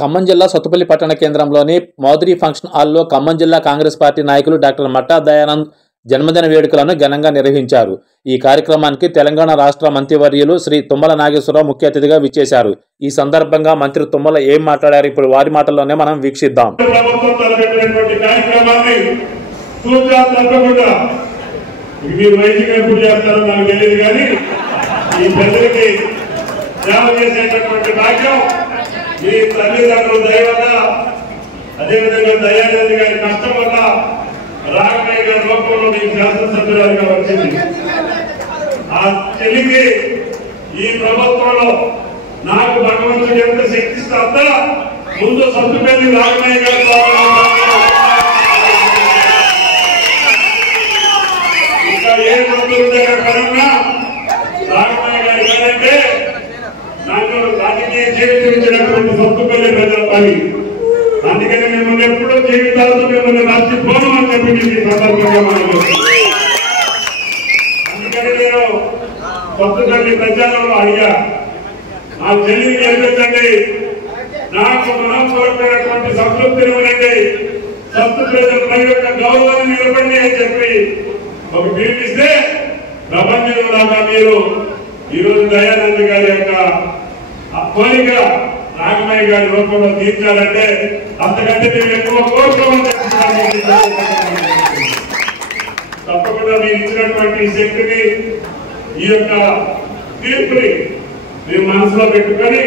ఖమ్మం జిల్లా సత్తుపల్లి పట్టణ కేంద్రంలోని మౌదరి ఫంక్షన్ హాల్లో ఖమ్మం జిల్లా కాంగ్రెస్ పార్టీ నాయకులు డాక్టర్ మట్టా దయానంద్ జన్మదిన వేడుకలను ఘనంగా నిర్వహించారు. ఈ కార్యక్రమానికి తెలంగాణ రాష్ట్ర మంత్రివర్యులు శ్రీ తుమ్మల నాగేశ్వరరావు ముఖ్య అతిథిగా విచ్చేశారు. ఈ సందర్భంగా మంత్రి తుమ్మల ఏం మాట్లాడారు ఇప్పుడు వారి మాటల్లోనే మనం వీక్షిద్దాం. ఈ తల్లిదండ్రుల దయ వల్ల అదేవిధంగా దయానంద్ గారి కష్టం వల్ల రాఘవయ్య గారి లోకంలో మీకు శాసనసభ్యురాలుగా వచ్చింది. ఆ చెల్లికి ఈ ప్రభుత్వంలో నాకు భగవంతుడు ఎంత శక్తిస్తా ముందు సత్తుపల్లి రాఘవయ్య గారి ఇంకా ఏ మంత్రుల దగ్గర కనుక రాఘవయ్య గారి కంటే నాకు రాజకీయ జీవించినటువంటి సత్తుపల్లి ప్రజల పని. అందుకని మిమ్మల్ని ఎప్పుడూ జీవితాలతో మిమ్మల్ని మర్చిపోను అని చెప్పి ఈ సందర్భంగా మనం అందుకని నేను సత్తుపల్లి ప్రచారంలో అడిగా, ఆ చెల్లిని గెలిపించండి, నాకు మనం కోరుకున్నటువంటి సంతృప్తిని ఉండండి, సత్తు ప్రజల యొక్క గౌరవాన్ని నిలబడి అని చెప్పి ఒక పిలిపిస్తే ప్రపంచంలో దాకా మీరు ఈరోజు దయానంద్ గారి యొక్క కోరిక రాఘవయ్య గారి రూపంలో తీర్చాలంటే అంతకంటే మేము ఎక్కువ కోరుకోమని తప్పకుండా మీరు ఇచ్చినటువంటి శక్తిని ఈ యొక్క తీర్పుని మేము మనసులో పెట్టుకొని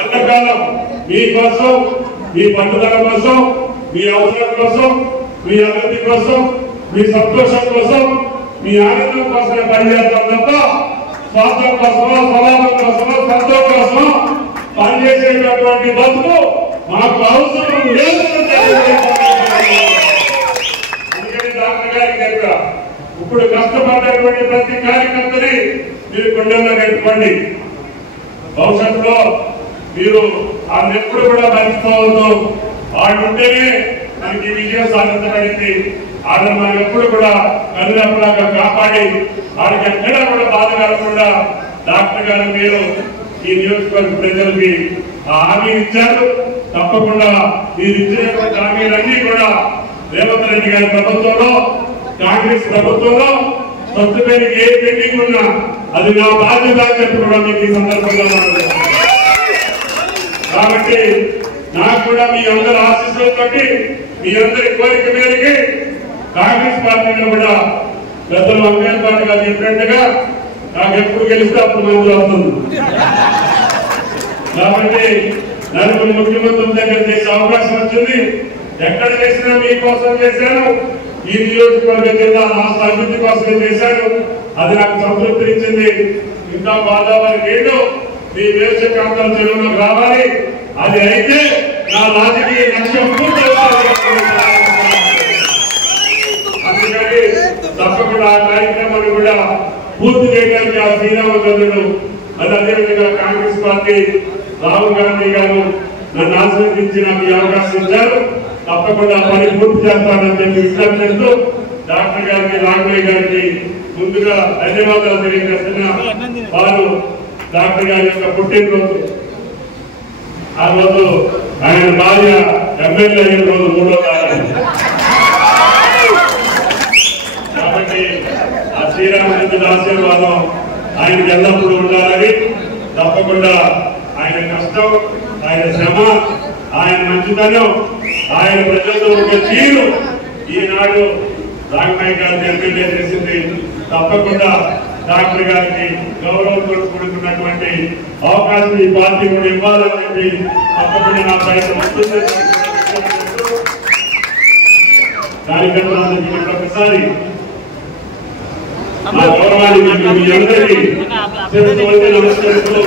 ఎంతకాలం మీకోసం, మీ పట్టుదల కోసం, మీ అవసరం కోసం, మీ అభివృద్ధి కోసం, మీ సంతోషం కోసం, మీ ఆనందం కోసమే పనిచేస్తాం తప్ప స్వార్థం కోసమో, స్వలాభం కోసమో, సంతో కోసమో పనిచేసేటటువంటి బతుకు మాకు అవసరం లేదు. అందుకని డాక్టర్ గారి కనుక ఇప్పుడు కష్టపడ్డటువంటి ప్రతి కార్యకర్తని మీరు గుండెల్లో పెట్టుకోండి. భవిష్యత్తులో మీరు ఆయన ఎప్పుడు కూడా మర్చిపోవద్దు. వాళ్ళు ఉంటేనే మనకి విజయం సాధించబడింది. వాళ్ళని మనం ఎప్పుడు కూడా కనులలాగా కాపాడి వాళ్ళకి ఎక్కడా కూడా బాధ కలగకుండా డాక్టర్ గారు మీరు ఈ నియోజకవర్గ ప్రజలకి హామీ ఇచ్చారు. తప్పకుండా మీరు ఇచ్చినటువంటి హామీలన్నీ కూడా రేవంత్ రెడ్డి గారి ప్రభుత్వంలో, కాంగ్రెస్ ప్రభుత్వంలో సత్తుపల్లికి ఏ పెండింగ్ ఉన్నా అది నా బాధ్యత అని చెప్పి కూడా మీకు ఈ సందర్భంగా కాబట్టి నాకు కూడా మీ అందరి ఆశీస్సులతో, మీ అందరి కోరిక మేరకి కాంగ్రెస్ పార్టీలో కూడా పెద్దలు అంబేద్కర్ పార్టీ గారు చెప్పినట్టుగా నాకు ఎప్పుడు గెలిస్తే అప్పుడు మందులు వస్తుంది. కాబట్టి నలుగురు ముఖ్యమంత్రుల దగ్గర చేసే అవకాశం వచ్చింది. ఎక్కడ చేసినా మీకోసం చేశాను. ఈ నియోజకవర్గ జిల్లా రాష్ట్ర అభివృద్ధి కోసమే చేశాను. అది నాకు సంతృప్తినిచ్చింది. ఇంకా గోదావరి నీళ్లు మీ వేసే ప్రాంతాల చెరువులోకి రావాలి. అది అయితే నా రాజకీయ లక్ష్యం అందుకని తప్పకుండా ఆ కార్యక్రమాన్ని కూడా పూర్తి చేయడానికి ఆ శ్రీరామచంద్రుడు అది అదేవిధంగా కాంగ్రెస్ పార్టీ రాహుల్ గాంధీ గారు నన్ను ఆశీర్వదించి నాకు ఈ అవకాశం ఇచ్చారు. తప్పకుండా పని పూర్తి చేస్తానని చెప్పి విజ్ఞప్తి చేస్తూ డాక్టర్ గారికి, రాఘవయ్య గారికి ముందుగా ధన్యవాదాలు తెలియజేస్తున్నా. వారు డాక్టర్ గారి యొక్క పుట్టినరోజు, ఆ రోజు ఆయన భార్య ఎమ్మెల్యే అయిన రోజు 3వ తారీఖు. కాబట్టి ఆ శ్రీరామచంద్రుడి ఆశీర్వాదం ఆయనకి ఎల్లప్పుడూ ఉండాలని, తప్పకుండా ఆయన కష్టం, ఆయన శ్రమ, ఆయన మంచితనం, ఆయన ప్రజలతో ఒక తీరు ఈనాడు రాఘవయ్య గారిని ఎమ్మెల్యే చేసింది. తప్పకుండా డాక్టర్ గారికి గౌరవంతో కూడుకున్నటువంటి అవకాశం ఈ పార్టీ కూడా ఇవ్వాలని చెప్పి తప్పకుండా నా ప్రయత్నం వస్తుంది. కార్యక్రమానికి ఒకసారి నా గౌరవాన్ని మీ అందరికీ నమస్కరిస్తూ